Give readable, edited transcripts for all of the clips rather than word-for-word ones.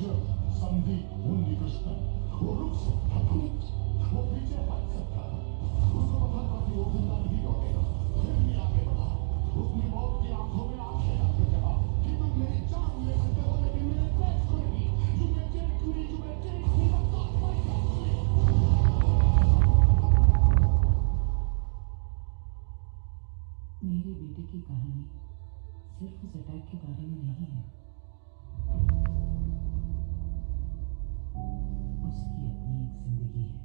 Major Sandeep Unnikrishnan वो रुक सकता था, वो पीछे हट सकता था, उसको पता था कि वो जिंदा नहीं लौटेगा, फिर भी आगे बढ़ा। उसने मौत की आंखों में आंखें रखकर कहा कि तुम मेरी जान ले सकते हो लेकिन मेरे पेट को नहीं। You may take me, you may take me, but not my country. मेरे बेटे की कहानी सिर्फ उस अटैक के बारे में नहीं है, उसकी अपनी एक जिंदगी है।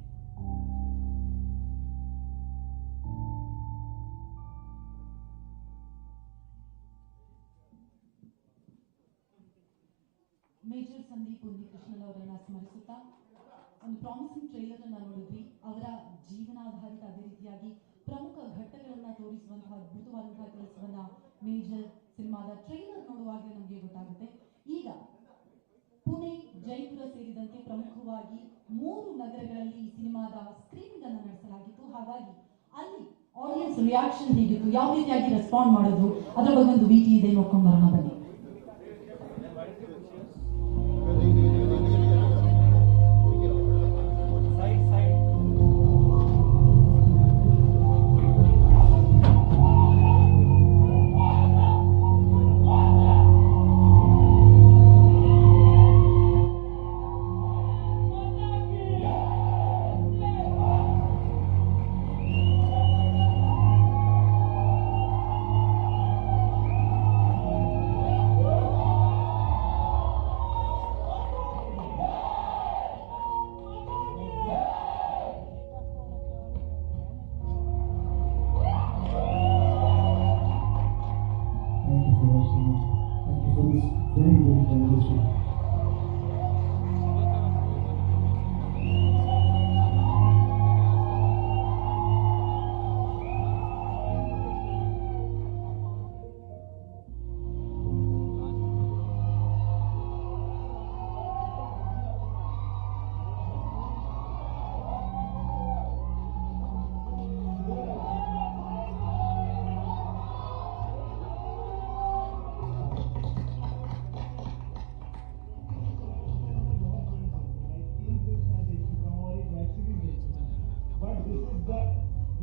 ಮೇಜರ್ ಸಂದೀಪ್ ಉನ್ನಿಕೃಷ್ಣನ್ ಅವರನ್ನ ಸ್ಮರಿಸುತ್ತಾ ಒಂದು ಪ್ರಾಮಿಸಿಂಗ್ ಟ್ರೈಲರ್ ಅನ್ನು ನೋಡಿದ್ವಿ. ಅವರ ಜೀವನಾಧಾರಿತ ಅದೇ ರೀತಿಯಾಗಿ ಪ್ರಮುಖ ಘಟ್ಟಗಳನ್ನ ತೋರಿಸುವಂತಹ ಅದ್ಭುತವಾದಂತಹ ಕೆಲಸವನ್ನ ಮೇಜರ್ ಸಿನಿಮಾದ ಟ್ರೈಲರ್ ನೋಡುವಾಗಲೇ ನಮಗೆ ಗೊತ್ತಾಗುತ್ತೆ. ಈಗ ಪುಣೆ, ಜೈಪುರ ಸೇರಿದಂತೆ ಪ್ರಮುಖವಾಗಿ 3 ನಗರಗಳಲ್ಲಿ ಈ ಸಿನಿಮಾದ ಸ್ಕ್ರೀನಿಂಗ್ ಅನ್ನು ನಡೆಸಲಾಗಿತ್ತು. ಹಾಗಾಗಿ ಅಲ್ಲಿ ಆಡಿಯನ್ಸ್ ರಿಯಾಕ್ಷನ್ ಹೇಗಿತ್ತು, ಯಾವ ರೀತಿಯಾಗಿ ರೆಸ್ಪಾಂಡ್ ಮಾಡೋದು, ಅದರ ಬಗ್ಗೆ ಒಂದು ವಿಟಿ ಇದೆ, ನೋಡ್ಕೊಂಡು ಬರೋಣ ಬನ್ನಿ.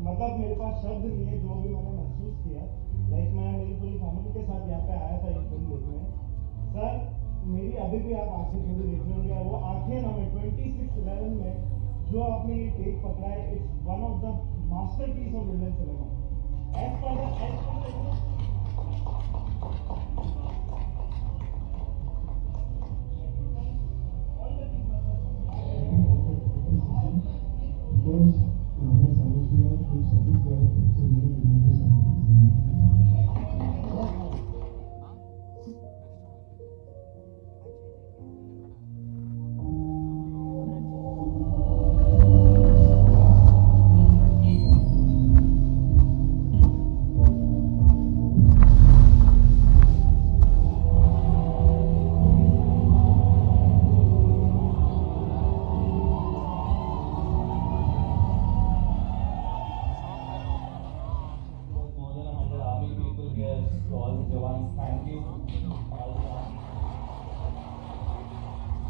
मतलब मेरे पास शब्द नहीं है जो भी मैंने महसूस किया। लाइक मैं मेरी पूरी फैमिली के साथ यहाँ पे आया था ये फिल्म देखने। सर मेरी अभी भी आप आंखें थोड़ी देख रहे होंगे, वो आंखें ना मैं 26/11 में जो आपने ये टेक पकड़ा है, it's one of the masterpiece of Indian cinema. Edge पर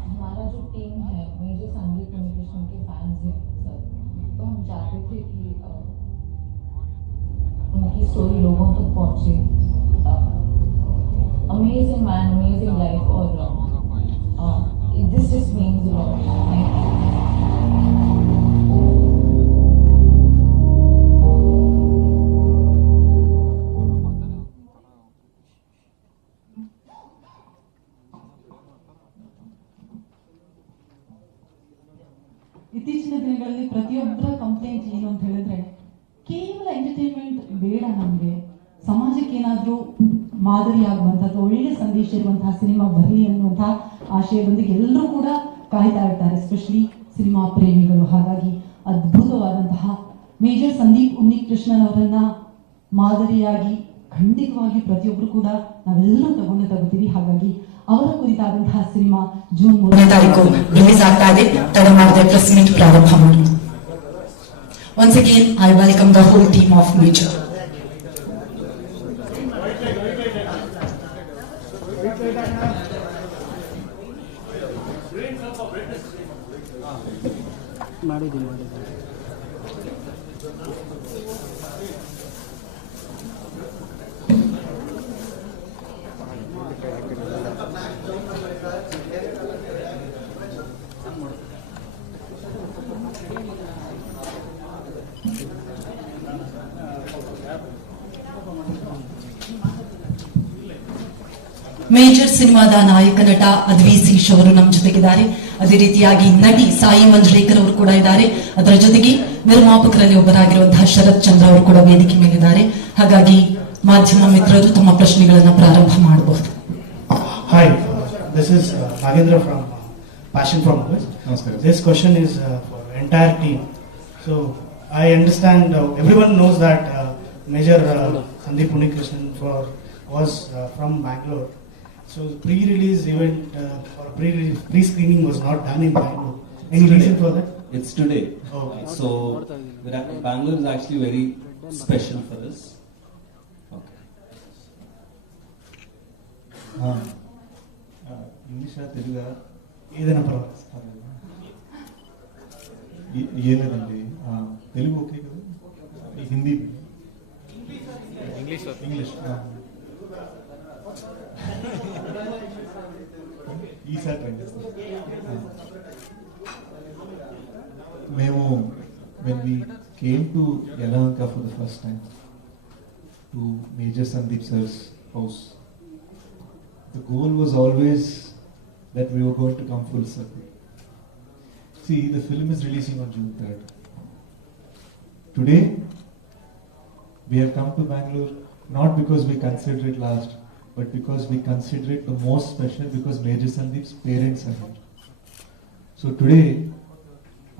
हमारा जो टीम है मेजर संदीप उन्नीकृष्णन के फैंस हैं सर, तो हम चाहते थे कि उनकी स्टोरी लोगों तक पहुंचे। अमेजिंग मैन, अमेजिंग लाइफ, और this just means a lot. Thank you. ಇತ್ತೀಚಿನ ದಿನಗಳಲ್ಲಿ ಪ್ರತಿಯೊಬ್ಬರ ಕಂಪ್ಲೇಂಟ್ ಏನು ಅಂತ ಹೇಳಿದ್ರೆ, ಕೇವಲ ಎಂಟರ್ಟೈನ್ಮೆಂಟ್ ಬೇಡ, ನಮಗೆ ಸಮಾಜಕ್ಕೆ ಏನಾದರೂ ಮಾದರಿಯಾಗುವಂಥದ್ದು, ಒಳ್ಳೆ ಸಂದೇಶ ಇರುವಂತಹ ಸಿನಿಮಾ ಬರಲಿ ಅನ್ನುವಂತಹ ಆಶಯದೊಂದಿಗೆ ಎಲ್ಲರೂ ಕೂಡ ಕಾಯ್ತಾ ಇರ್ತಾರೆ, ಎಸ್ಪೆಷಲಿ ಸಿನಿಮಾ ಪ್ರೇಮಿಗಳು. ಹಾಗಾಗಿ ಅದ್ಭುತವಾದಂತಹ ಮೇಜರ್ ಸಂದೀಪ್ ಉನ್ನಿಕೃಷ್ಣನ್ ಅವರನ್ನ ಮಾದರಿಯಾಗಿ ಖಂಡಿತವಾಗಿ ಪ್ರತಿಯೊಬ್ಬರು ಕೂಡ ನಾವೆಲ್ಲರೂ ತಗೋತೀವಿ. ಹಾಗಾಗಿ ಅವರ ಕುರಿತಾದಂತಹ ಸಿನಿಮಾ ಜೂನ್ 3ನೇ ತಾರೀಕು ರಿಲೀಸ್ ಆಗ್ತಾ ಇದೆ. ತಡ ಮಾಡದೆ ಪ್ರೆಸ್ ಮೀಟ್ ಪ್ರಾರಂಭ ಮಾಡಿ. Once again, I welcome the whole team of Major. Major ಸಿನಿಮಾದ ನಾಯಕ ನಟ ಅದ್ವಿ ಸೇಶ್ ಅವರು ನಮ್ಮ ಜೊತೆಗಿದ್ದಾರೆ. ಅದೇ ರೀತಿಯಾಗಿ ನಟಿ ಸಾಯಿ ಮಂಜ್ರೇಕರ್ ಅವರು ಕೂಡ ಇದ್ದಾರೆ. ಅದರ ಜೊತೆಗೆ ನಿರ್ಮಾಪಕರಲ್ಲಿ ಒಬ್ಬರಾಗಿರುವಂತಹ ಶರತ್ ಚಂದ್ರ ಅವರು ಕೂಡ ವೇದಿಕೆ ಮೇಲಿದ್ದಾರೆ. ಹಾಗಾಗಿ ಮಾಧ್ಯಮ ಮಿತ್ರರು ತಮ್ಮ ಪ್ರಶ್ನೆಗಳನ್ನ ಪ್ರಾರಂಭ ಮಾಡಬಹುದು. Hi, this is Nagendra from Passion from West. This question is for entire team. So I understand everyone knows that Major Sandeep Unnikrishnan was from Bangalore. So pre-release event or pre-screening was not done in Bangalore. Any reason for that? It's today. Oh. So Bangalore is actually very special for us. Okay. English or Telugu? ఏదైనా పర్వాలేదు. ఏం లేదండి, Telugu okay కదా, Hindi English ఈసారి try చేస్తాం. మేము when we came to Yelahanka for the first time to Major Sandeep sir's house, the goal was always that we were going to come full circle. See, the film is releasing on June 3rd. Today, we have come to Bangalore not because we consider it last, but because we consider it the most special because Major Sandeep's parents are here. So today,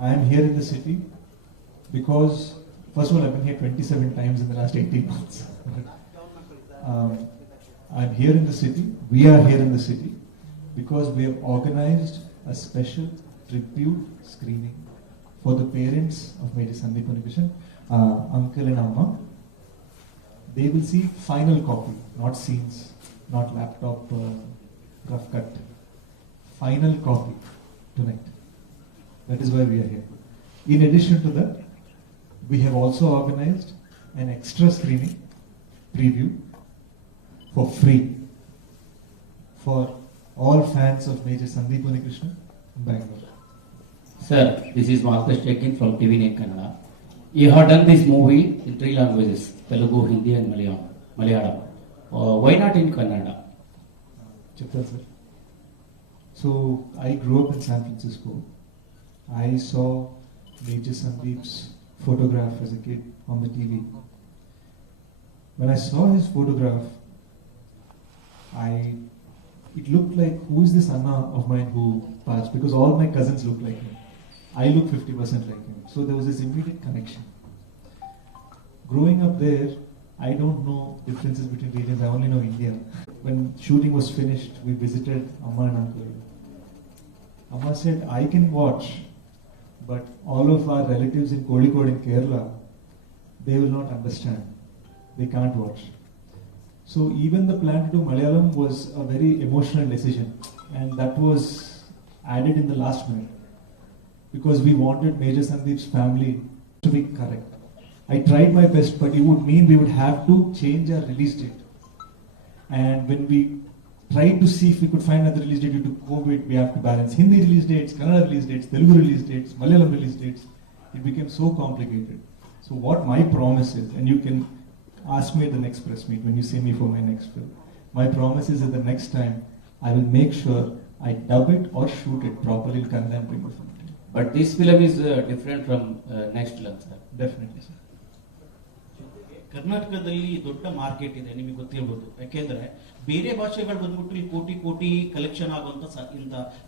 I am here in the city because, first of all, I've been here 27 times in the last 18 months. I'm here in the city, we are here in the city, because we have organized a special tribute screening for the parents of Major Sandeep Unnikrishnan, uncle and amma. They will see final copy, not scenes, not laptop rough cut. Final copy tonight. That is why we are here. In addition to that, we have also organized an extra screening preview for free for all fans of Major Sandeep Unnikrishnan in Bangalore. Sir, this is Marcus taking from TV9 Kannada. You have done this movie in 3 languages, Telugu, Hindi and Malayalam. Why not in Kannada? Chapter, sir. So, I grew up in San Francisco. I saw Major Sandeep's photograph as a kid on the TV. When I saw his photograph, it looked like, who is this Anna of mine who passed? Because all my cousins look like him. I look 50% like him. So there was this immediate connection. Growing up there, I don't know differences between regions, I only know India. When shooting was finished, we visited Amma and Uncle. Amma said, I can watch, but all of our relatives in Kozhikode in Kerala, they will not understand. They can't watch. So even the plan to do Malayalam was a very emotional decision, and that was added in the last minute because we wanted Major Sandeep's family to be correct. I tried my best, but it would mean we would have to change our release date. And when we tried to see if we could find another release date due to COVID, we have to balance Hindi release dates, Kannada release dates, Telugu release dates, Malayalam release dates. It became so complicated. So what my promise is, and you can ask me at the next press meet when you see me for my next film. My promise is that the next time I will make sure I dub it or shoot it properly in Kannada and bring the film. But this film is different from next film, sir. Definitely, sir. ಕರ್ನಾಟಕದಲ್ಲಿ ದೊಡ್ಡ market ಇದೆ, ನಿಮಗೆ ಗೊತ್ತಿರ್ಬೋದು. ಯಾಕೆಂದ್ರೆ ಬೇರೆ ಭಾಷೆಗಳು ಬಂದ್ಬಿಟ್ಟು ಇಲ್ಲಿ ಕೋಟಿ ಕೋಟಿ ಕಲೆಕ್ಷನ್ ಆಗುವಂತ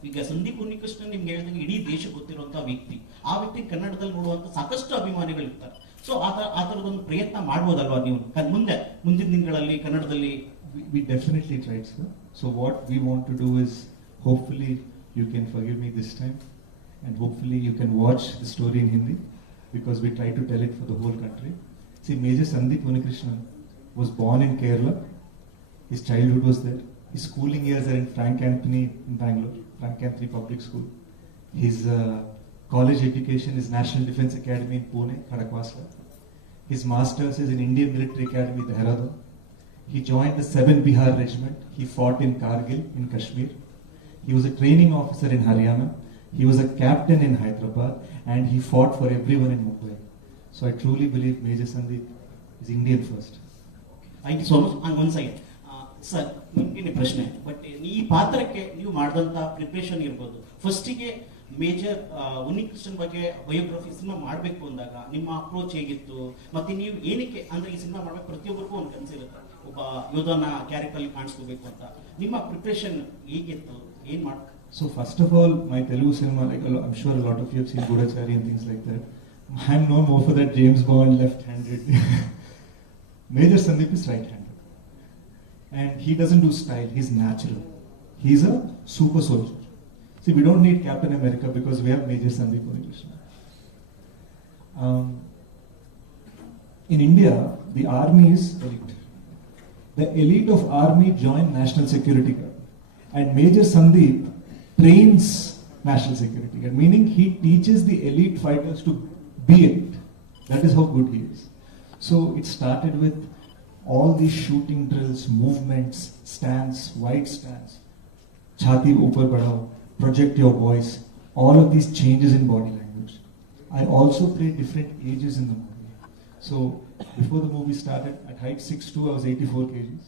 ಈಗ ಸಂದೀಪ್ ಉನ್ನಿಕೃಷ್ಣನ್ ನಿಮ್ಗೆ ಹೇಳಿದಂಗೆ ಇಡೀ ದೇಶ ಗೊತ್ತಿರುವಂತಹ ವ್ಯಕ್ತಿ. ಆ ವ್ಯಕ್ತಿ ಕನ್ನಡದಲ್ಲಿ ನೋಡುವಂತ ಸಾಕಷ್ಟು ಅಭಿಮಾನಿಗಳು ಇರ್ತಾರೆ. ಸೊ ಆ ತರದೊಂದು ಪ್ರಯತ್ನ ಮಾಡ್ಬೋದಲ್ವಾ ನೀವು ಮುಂದಿನ ದಿನಗಳಲ್ಲಿ ಕನ್ನಡದಲ್ಲಿ? We definitely tried, sir. So what we want to do is, hopefully you can forgive me this time, and hopefully you can watch the story in Hindi, because we try to tell it for the whole country. See, Major Sandeep Unnikrishnan was born in Kerala. His childhood was there. His schooling years are in Frank Anthony in Bangalore, Frank Anthony Public School. His college education is National Defence Academy in Pune, Khadakwasla. His master's is in Indian Military Academy, Dehradun. He joined the 7th Bihar Regiment. He fought in Kargil in Kashmir. He was a training officer in Haryana. He was a captain in Hyderabad, and he fought for everyone in Mumbai. So I truly believe Major Sandeep is Indian first. Thank you so much. On one side sir, ನಿಮಗೆ ಪ್ರಶ್ನೆ, but ಈ ಪಾತ್ರಕ್ಕೆ ನೀವು ಮಾಡಿದಂಥ preparation ಇರ್ಬೋದು. ಫಸ್ಟಿಗೆ major Unnikrishnan ಬಗ್ಗೆ biography cinema ಮಾಡಬೇಕು ಅಂದಾಗ ನಿಮ್ಮ ಅಪ್ರೋಚ್ ಹೇಗಿತ್ತು, ಮತ್ತೆ ನೀವು ಏನಕ್ಕೆ ಅಂದ್ರೆ ಈ ಸಿನಿಮಾ ಮಾಡಬೇಕು, ಪ್ರತಿಯೊಬ್ಬರಿಗೂ ಒಂದು ಕನಸಿರುತ್ತೆ ಒಬ್ಬ ಯೋಧನ ಕ್ಯಾರೆಕ್ಟರ್ ಅಲ್ಲಿ ಕಾಣಿಸ್ಕೋಬೇಕು ಅಂತ. ನಿಮ್ಮ ಪ್ರಿಪ್ರೇಷನ್ ಹೇಗಿತ್ತು, ಏನ್ ಮಾಡ? So first of all, my Telugu cinema, like I'm sure a lot of you have seen Gudachari and things like that. I'm known more for that James Bond left-handed. Major Sandeep is right-handed, and he doesn't do style. He's natural. He's a super soldier. See, we don't need Captain America because we have Major Sandeep Unnikrishnan. In India, the army is elite. The elite of army join National Security Guard, and Major Sandeep trains National Security Guard, meaning he teaches the elite fighters to be elite. That is how good he is. So it started with all these shooting drills, movements, stance, wide stance, chhati upar badhao, project your voice, all of these changes in body language. I also played different ages in the movie. So before the movie started, at height 6'2", I was 84 kgs.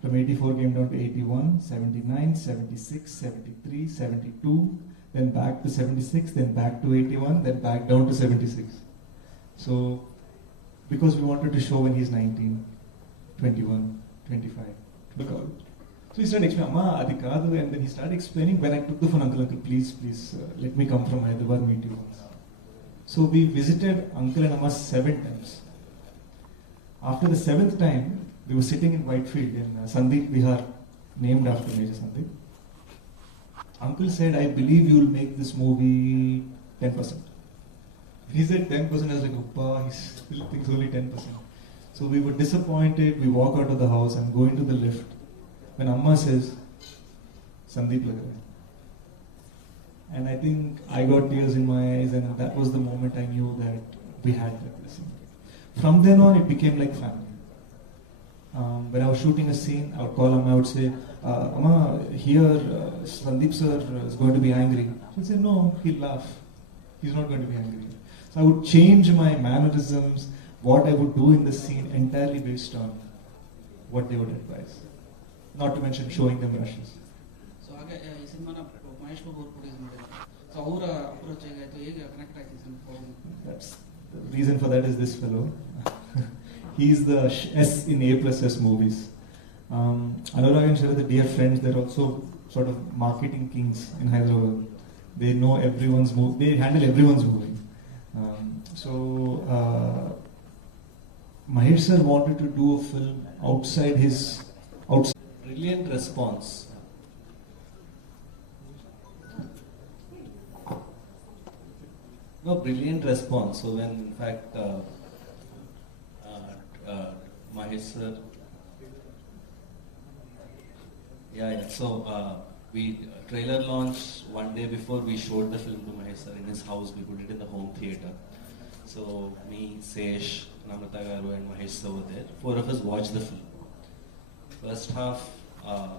From 84 came down to 81, 79, 76, 73, 72, then back to 76, then back to 81, then back down to 76. So, because we wanted to show when he's 19, 21, 25, look out. So he started explaining, Amma, adi kaadu, and then he started explaining. When I took the phone, uncle, please, let me come from Hyderabad, meet you once. So we visited uncle and amma 7 times. After the 7th time, we were sitting in Whitefield in Sandeep Bihar, named after Major Sandeep. Uncle said, I believe you will make this movie 10%. He said 10%, I was like, Uppa, he still thinks only 10%. So we were disappointed, we walk out of the house, I'm going to the lift. When Amma says, Sandeep lag raha hai. And I think I got tears in my eyes, and that was the moment I knew that we had that blessing. From then on, it became like family. When I was shooting a scene, I would call Amma, I would say, Amma, here Sandeep sir is going to be angry. She would say, no, he'll laugh. He's not going to be angry. So I would change my mannerisms, what I would do in the scene entirely based on what they would advise. Not to mention showing them rushes. So ಹಾಗೆ ಈ ಸಿನಿಮಾನ ಮಹೇಶ್ ಬಾಬು ಅವರು produce ಮಾಡಿದ್ರು. So ಅವರ approach ಹೇಗಾಯ್ತು, ಹೇಗೆ connect ಆಯ್ತು cinema? That's the reason for that is this fellow. He's the S in A+S movies. Anurag and Shara, the dear friends, they're also sort of marketing kings in Hyderabad. They know everyone's movie. They handle everyone's movie. So Mahesh sir wanted to do a film outside. Brilliant response. No, brilliant response. So when in fact Mahesh sir, so we trailer launch one day before we showed the film to Mahesh sir in his house. We put it in the home theater. So me, Sesh, Namrata Garu and Mahesh sir were there. 4 of us watched the film. First half,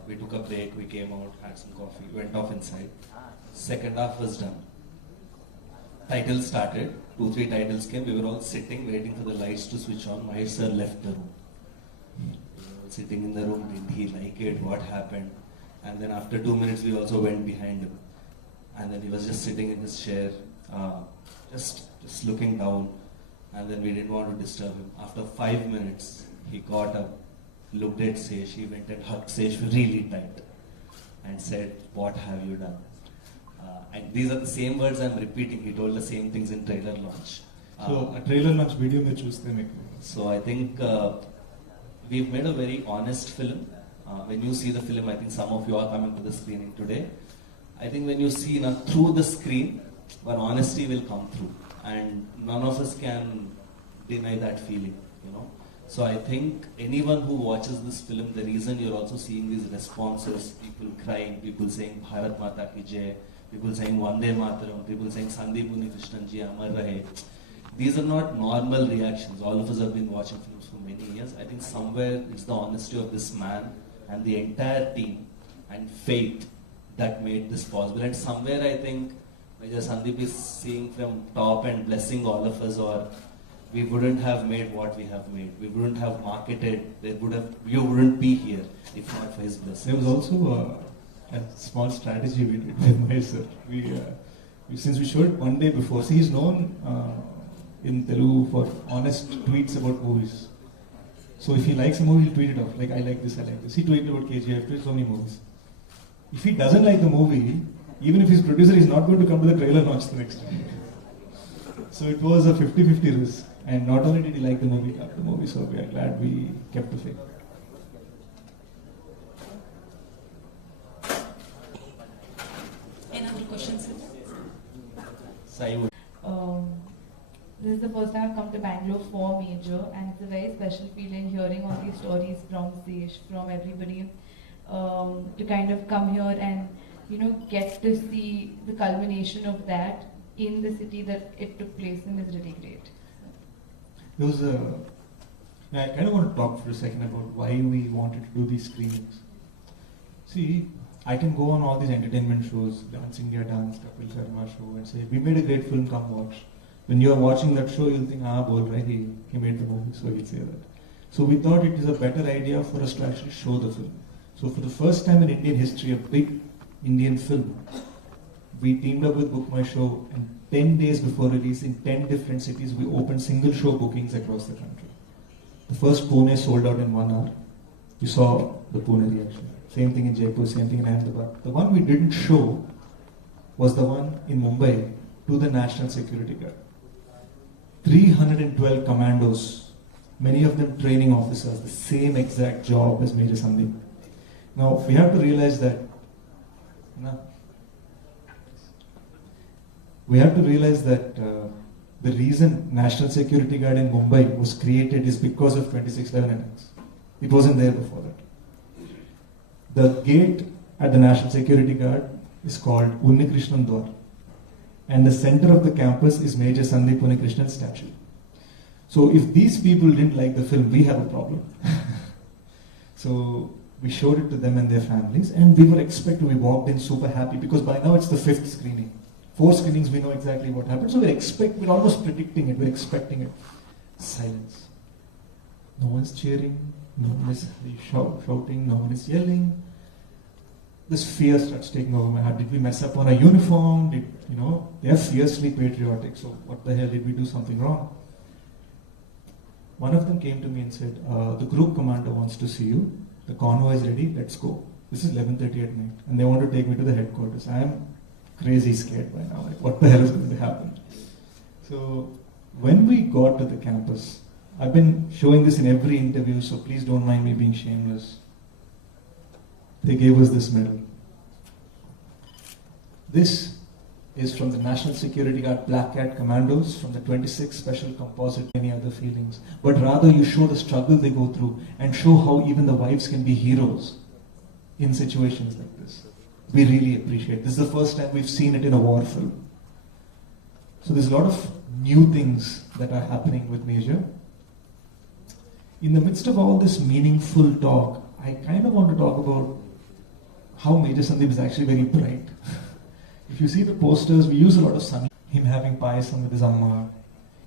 we took a break, we came out, had some coffee, went off inside. Second half was done. Titles started, 2-3 titles came, we were all sitting, waiting for the lights to switch on. Mahesh sir left the room. Sitting in the room, did he like it, what happened? And then after 2 minutes, we also went behind him. And then he was just sitting in his chair, just looking down. And then we didn't want to disturb him. After 5 minutes, he got up, looked at Sesh, he went and hugged Sesh really tight and said, what have you done? And these are the same words I'm repeating. He told the same things in trailer launch. So a trailer launch video mein chuste mein. So I think we've made a very honest film. When you see the film, I think some of you are coming to the screening today. I think when you see now through the screen, one honesty will come through, and none of us can deny that feeling, you know. So I think anyone who watches this film, the reason you're also seeing these responses, people crying, people saying Bharat Mata Ki Jai, people saying Vande Mataram, people saying Sandeep Unnikrishnan ji Amar Rahe. These are not normal reactions. All of us have been watching films for many years. I think somewhere it's the honesty of this man and the entire team and faith that made this possible. And somewhere I think Major Sandeep is seeing from top and blessing all of us, or we wouldn't have made what we have made. We wouldn't have marketed. You wouldn't be here if not for his blessing. There was also a small strategy we did with Mahesh sir. Since we showed it one day before, see, he's known in Telugu for honest tweets about movies. So if he likes a movie, he'll tweet it off. Like, I like this, I like this. He tweeted about KGF, tweeted so many movies. If he doesn't like the movie, even if he's producer, he's not going to come to the trailer launch the next time. So it was a 50-50 risk. And not only did he like the movie, he loved the movie. So we are glad we kept the faith. Any other questions? Saiee. This is the first time I've come to Bangalore for Major, and it's a very special feeling hearing all these stories from Sesh, from everybody, to kind of come here and, you know, get to see the culmination of that in the city that it took place in is really great. There was I kind of want to talk for a second about why we wanted to do these screenings. See, I can go on all these entertainment shows, Dance India Dance, Kapil Sharma show, and say, we made a great film, come watch. When you are watching that show, you'll think, bol rahe, he made the movie, so he'll say that. So we thought it is a better idea for us to actually show the film. So for the first time in Indian history, a big Indian film, we teamed up with Book My Show, and 10 days before release in 10 different cities, we opened single show bookings across the country. The first Pune sold out in 1 hour. You saw the Pune reaction. Same thing in Jaipur, same thing in Ahmedabad. The one we didn't show was the one in Mumbai to the National Security Guard. 312 commandos, many of them training officers, the same exact job as Major Sandeep. Now, we have to realize that the reason National Security Guard in Mumbai was created is because of 2611 attacks. It wasn't there before that. The gate at the National Security Guard is called Unnikrishnan Dwar, and the center of the campus is Major Sandeep Unnikrishnan's statue. So if these people didn't like the film, we have a problem. So we showed it to them and their families, and we were expecting, we walked in super happy because by now it's the 5th screening. 4 screenings, we know exactly what happened. So we're almost predicting it, we're expecting it. Silence. No one's cheering, no one is shouting, no one is yelling. This fear starts taking over my heart. Did we mess up on a uniform? They are fiercely patriotic. So what the hell, did we do something wrong? One of them came to me and said, the group commander wants to see you. The convoy is ready, let's go. This is 11:30 at night. And they want to take me to the headquarters. I am crazy scared by now. Like, what the hell is going to happen? So when we got to the campus, I've been showing this in every interview, so please don't mind me being shameless. They gave us this medal. This is from the National Security Guard Black Cat Commandos, from the 26th Special Composite, any other feelings. But rather you show the struggle they go through and show how even the wives can be heroes in situations like this. We really appreciate it. This is the first time we've seen it in a war film. So there's a lot of new things that are happening with Major. In the midst of all this meaningful talk, I kind of want to talk about how Major Sandeep is actually very bright. If you see the posters, we use a lot of sun. Him having payasam with his amma.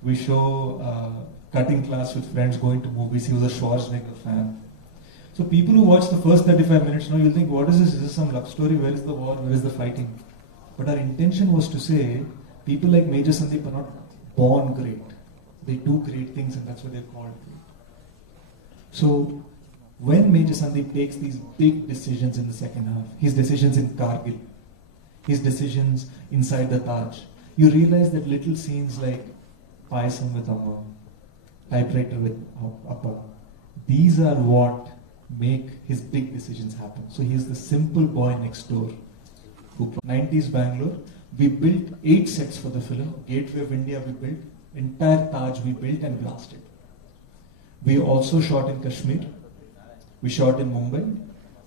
We show cutting class with friends, going to movies. He was a Schwarzenegger fan. So people who watch the first 35 minutes now, you'll think, what is this? Is this some love story? Where is the war? Where is the fighting? But our intention was to say, people like Major Sandeep are not born great. They do great things, and that's why they're called great. So when Major Sandeep takes these big decisions in the second half, his decisions in Kargil, his decisions inside the Taj, you realize that little scenes like Payasam with Amma, typewriter with Appa, these are what make his big decisions happen. So he is the simple boy next door. 90s Bangalore, we built 8 sets for the film. Gateway of India we built, entire Taj we built and blasted. We also shot in Kashmir, we shot in Mumbai,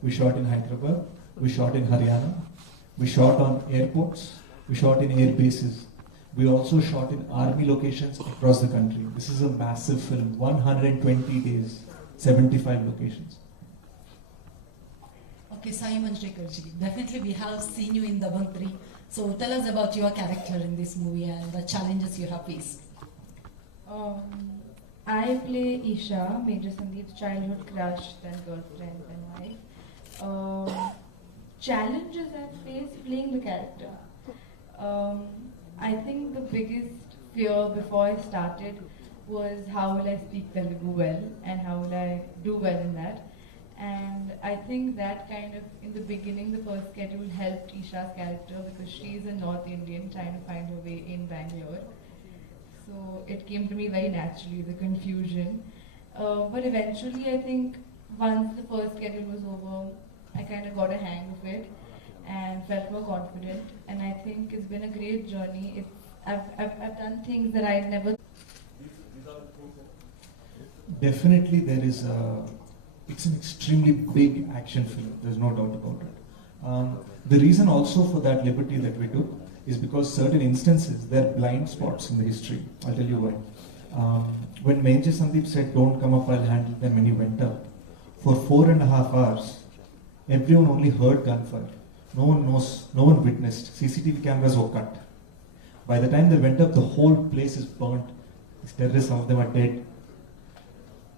we shot in Hyderabad, we shot in Haryana, We shot on airports, we shot in air bases. We also shot in army locations across the country. This is a massive film, 120 days, 75 locations. Okay, Saiee Manjrekar ji, definitely we have seen you in Dabang 3. So tell us about your character in this movie and the challenges you have faced. I play Isha, Major Sandeep's childhood crush, then girlfriend, then wife. Challenges I faced playing the character. I think the biggest fear before I started was how will I speak Telugu well and how will I do well in that. And I think that kind of, in the beginning, the first schedule helped Isha's character because she's a North Indian trying to find her way in Bangalore. So it came to me very naturally, the confusion. But eventually, I think once the first schedule was over, I kind of got a hang of it and felt more confident. And I think it's been a great journey. I've done things that I never. Definitely, there is it's an extremely big action film. There's no doubt about it. The reason also for that liberty that we took is because certain instances, there are blind spots in the history. I'll tell you why. When Major Sandeep said, "Don't come up, I'll handle them," and he went up, for 4.5 hours, everyone only heard gunfire. No one knows, no one witnessed. CCTV cameras were cut. By the time they went up, the whole place is burnt. These terrorists, some of them are dead.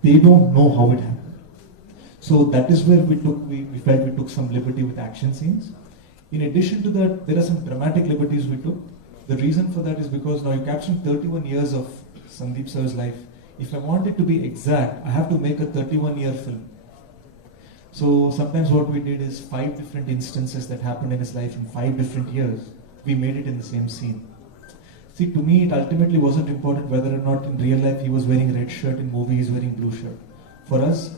They don't know how it happened. So that is where we felt we took some liberty with action scenes. In addition to that, there are some dramatic liberties we took. The reason for that is because now you're capturing 31 years of Sandeep sir's life. If I want it to be exact, I have to make a 31-year film. So sometimes what we did is 5 different instances that happened in his life in 5 different years. We made it in the same scene. See, to me, it ultimately wasn't important whether or not in real life he was wearing red shirt, in movie he's wearing blue shirt. For us,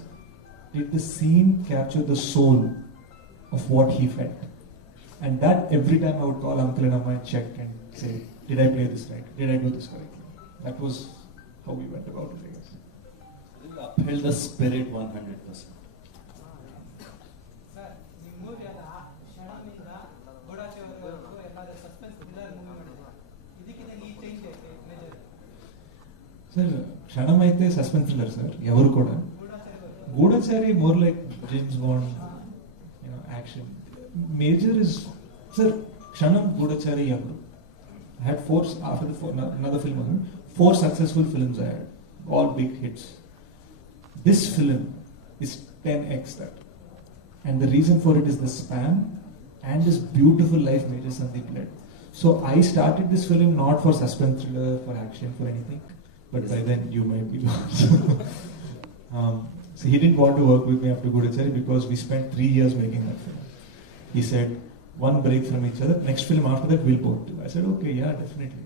did the scene capture the soul of what he felt? And that every time I would call Uncle and Amma and check and say, did I play this right? Did I do this correctly? That was how we went about it, I guess. I think upheld the spirit 100%. Sir, Sharma aithe suspense thriller, sir. Evaru kuda. Goodachari more like James Bond, action. Major is, sir, Kshanam, Goodachari, Evaru. I had 4 after another film. 4 successful films I had, all big hits. This film is 10x that, and the reason for it is the span and this beautiful life Major Sandeep led. So I started this film not for suspense thriller, for action, for anything. But by then you might be lost. So he didn't want to work with me after Goodachari because we spent 3 years making that film. He said, one break from each other, next film after that we'll both do. I said, okay, yeah, definitely.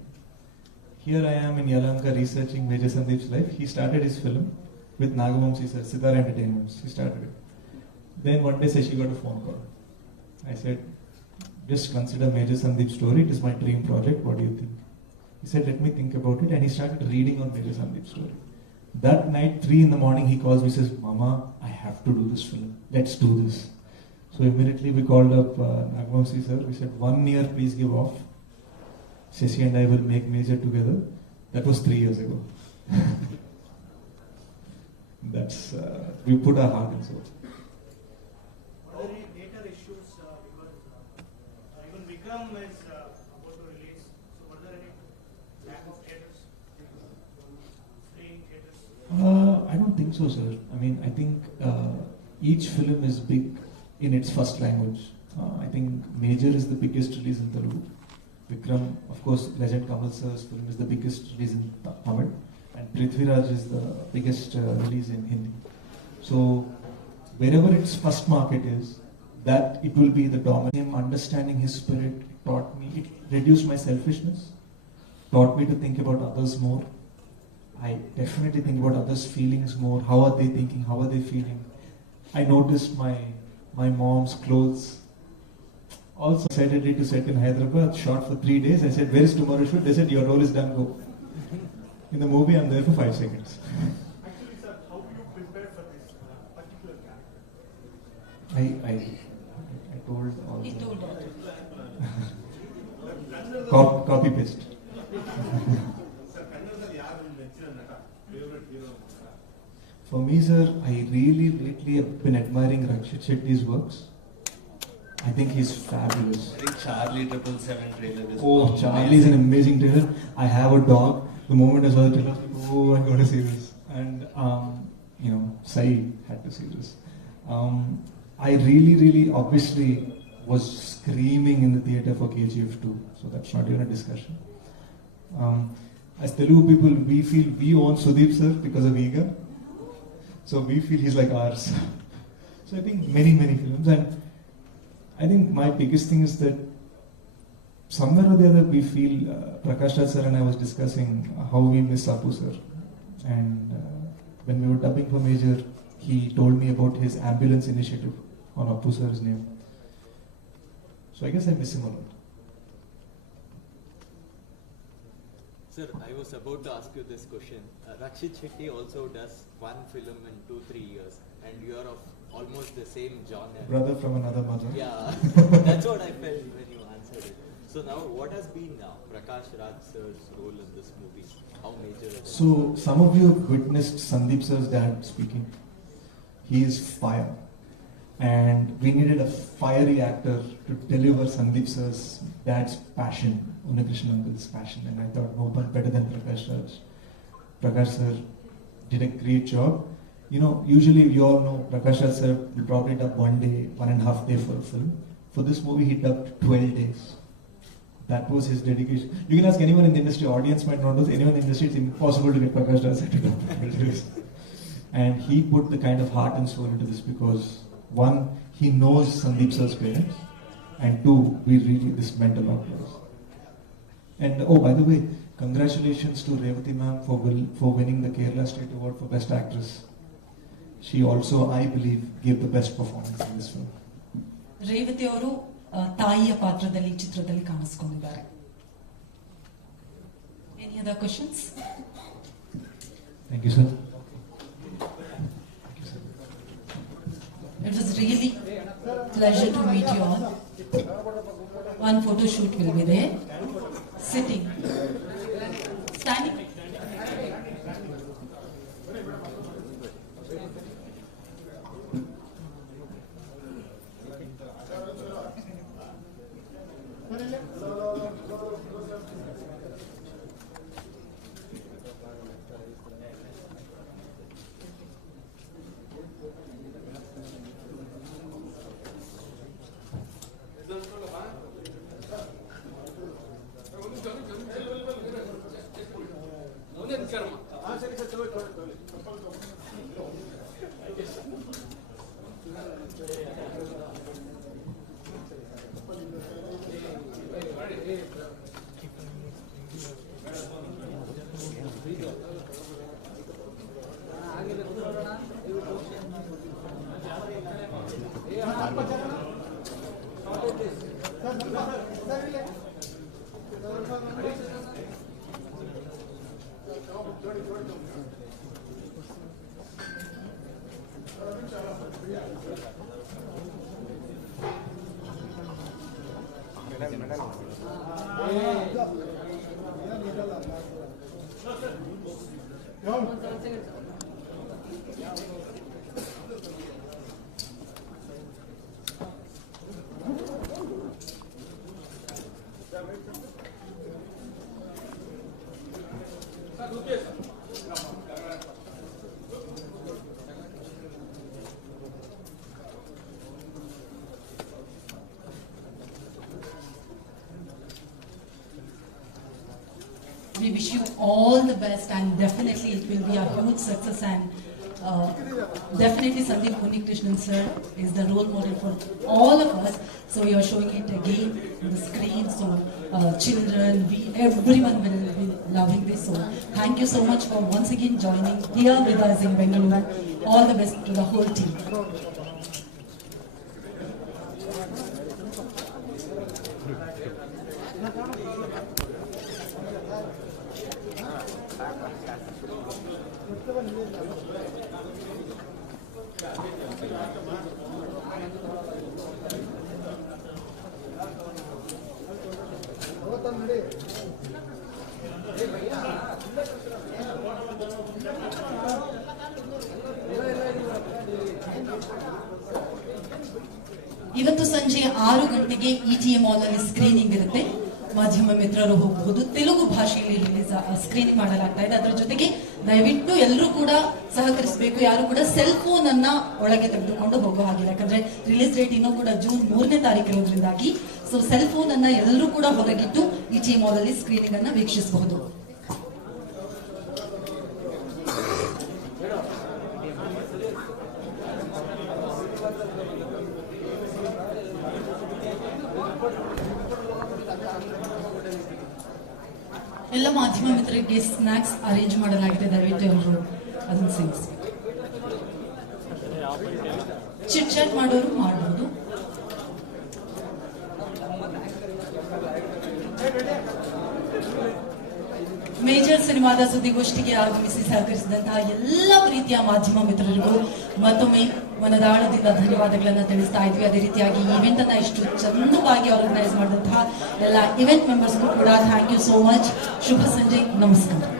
Here I am in Yalanka researching Major Sandeep's life. He started his film with Nagamamsi sir, Sitara Entertainments. He started it. Then one day Sashi got a phone call. I said, just consider Major Sandeep's story. It is my dream project. What do you think? He said, let me think about it, and he started reading on Major Sandeep's story. That night, 3 in the morning, he calls me, says, Mama, I have to do this film. Let's do this. So immediately we called up Nagamamsi sir. We said, 1 year, please give off. Sashi and I will make Major together. That was 3 years ago. That's, we put our heart and soul. What are the later issues? Because even Vikram is about to release. So, were there any lack of theatres? Screen theatres? I don't think so, sir. I mean, I think each film is big in its first language. I think Major is the biggest release in Telugu. Vikram, of course, Legend Kamal sir's film is the biggest release in Tamil. And Prithviraj is the biggest release in Hindi. So, wherever its first market is, that it will be the dominant. Him understanding his spirit taught me, it reduced my selfishness, taught me to think about others more. I definitely think about others' feelings more. How are they thinking? How are they feeling? I noticed my mom's clothes. Also, Saturday to set in Hyderabad, shot for 3 days. I said, where is tomorrow shoot? They said, your role is done, go. In the movie, I'm there for 5 seconds. Actually, sir, how do you prepare for this particular character? I told all. He told all. Copy paste. For me, sir, I really lately have been admiring Rakshit Shetty's works. I think he's fabulous. I think Charlie 777 trailer is Oh, Charlie's an amazing trailer. I have a dog. The moment I saw the trailer, I was like, oh, I gotta see this. And, Saiee had to see this. I really, obviously, was screaming in the theatre for KGF 2. So that's not even a discussion. As Telugu people, we feel we own Sudeep sir because of Ega. So we feel he's like ours. So I think many films. And I think my biggest thing is that somewhere or the other we feel, Prakash Raj sir and I was discussing how we miss Apu sir. And when we were dubbing for Major, he told me about his ambulance initiative on Apu sir's name. So I guess I miss him a lot. Sir, I was about to ask you this question. Rakshit Shetty also does one film in 2-3 years, and you are of almost the same genre. Brother from another mother. Yeah, that's what I felt when you answered it. So now, what has been Prakash Raj sir's role in this movie? How major is it? So some of you have witnessed Sandeep sir's dad speaking. He is fire. And we needed a fiery actor to deliver Sandeep sir's dad's passion, Unnikrishnan uncle's passion, and I thought no one better than Prakash Raj. Prakash sir did a great job. Usually you all know Prakash Raj sir will probably dub 1 day, 1.5 day for a film. For this movie he dubbed 12 days. That was his dedication. You can ask anyone in the industry, audience might not know, anyone in the industry, it's impossible to get Prakash Raj sir to dub 12 days. And he put the kind of heart and soul into this because one, he knows Sandeep sir's parents, and two, this meant a lot to us. And oh, by the way, congratulations to Revathi ma'am for winning the Kerala State Award for Best Actress. She also, I believe, gave the best performance in this film. Revathi ಅವರು ತಾಯಿಯ ಪಾತ್ರದಲ್ಲಿ ಚಿತ್ರದಲ್ಲಿ ಕಾಣಿಸ್ಕೊಂಡಿದ್ದಾರೆ. Any other questions? Thank you, sir. It was really pleasure to meet you all. One photo shoot will be there. Sitting. Standing. We wish you all the best, and definitely it will be a huge success, and definitely Sandeep Unnikrishnan sir is the role model for all of us. So you are showing it again on the screen, so children, everyone will be loving this. So thank you so much for once again joining here with us in Bengaluru. All the best to the whole team. ಇವತ್ತು ಸಂಜೆ 6 ಗಂಟೆಗೆ ETA mall ಅಲ್ಲಿ screening ಇರುತ್ತೆ. ಮಾಧ್ಯಮ ಮಿತ್ರರು ಹೋಗಬಹುದು. ತೆಲುಗು ಭಾಷೆಯಲ್ಲಿ release screening ಮಾಡಲಾಗ್ತಾ ಇದೆ. ಅದರ ಜೊತೆಗೆ ದಯವಿಟ್ಟು ಎಲ್ಲರೂ ಕೂಡ ಸಹಕರಿಸಬೇಕು. ಯಾರು ಕೂಡ ಸೆಲ್ ಫೋನ್ ಅನ್ನ ಒಳಗೆ ತೆಗೆದುಕೊಂಡು ಹೋಗೋ ಹಾಗಿಲ್ಲ, ಯಾಕಂದ್ರೆ ರಿಲೀಸ್ ಡೇಟ್ ಇನ್ನೂ ಕೂಡ ಜೂನ್ 3ನೇ ತಾರೀಕು ಇರೋದ್ರಿಂದಾಗಿ ಸೊ ಸೆಲ್ ಫೋನ್ ಅನ್ನ ಎಲ್ಲರೂ ಕೂಡ ಹೊರಗಿಟ್ಟು ETA ಮಾಲ್ ಅಲ್ಲಿ ಸ್ಕ್ರೀನಿಂಗ್ ಅನ್ನ ವೀಕ್ಷಿಸಬಹುದು. ಎಲ್ಲ ಮಾಧ್ಯಮ ಮಿತ್ರರಿಗೆ ಸ್ನಾಕ್ಸ್ ಅರೇಂಜ್ ಮಾಡಲಾಗಿದೆ. ದಯವಿಟ್ಟು ಎಲ್ಲರೂ ಅದನ್ನು ಸೇವಿಸಿ. ಚಿಟ್ ಚಾಟ್ ಮಾಡೋರು ಮಾಡಬಹುದು. ಮೇಜರ್ ಸಿನಿಮಾದ ಸುದ್ದಿಗೋಷ್ಠಿಗೆ ಆಗಮಿಸಿ ಸಹಕರಿಸಿದಂತಹ ಎಲ್ಲ ಪ್ರೀತಿಯ ಮಾಧ್ಯಮ ಮಿತ್ರರಿಗೂ ಮತ್ತೊಮ್ಮೆ ಮನದಾಳದಿಂದ ಧನ್ಯವಾದಗಳನ್ನ ತಿಳಿಸ್ತಾ ಇದ್ವಿ. ಅದೇ ರೀತಿಯಾಗಿ ಇವೆಂಟ್ ಅನ್ನ ಇಷ್ಟು ಚಂದವಾಗಿ ಆರ್ಗನೈಸ್ ಮಾಡಿದಂತಹ ಎಲ್ಲ ಇವೆಂಟ್ ಮೆಂಬರ್ಸ್ಗೂ ಕೂಡ ಥ್ಯಾಂಕ್ ಯು ಸೋ ಮಚ್. ಶುಭ ಸಂಜೆ, ನಮಸ್ಕಾರ.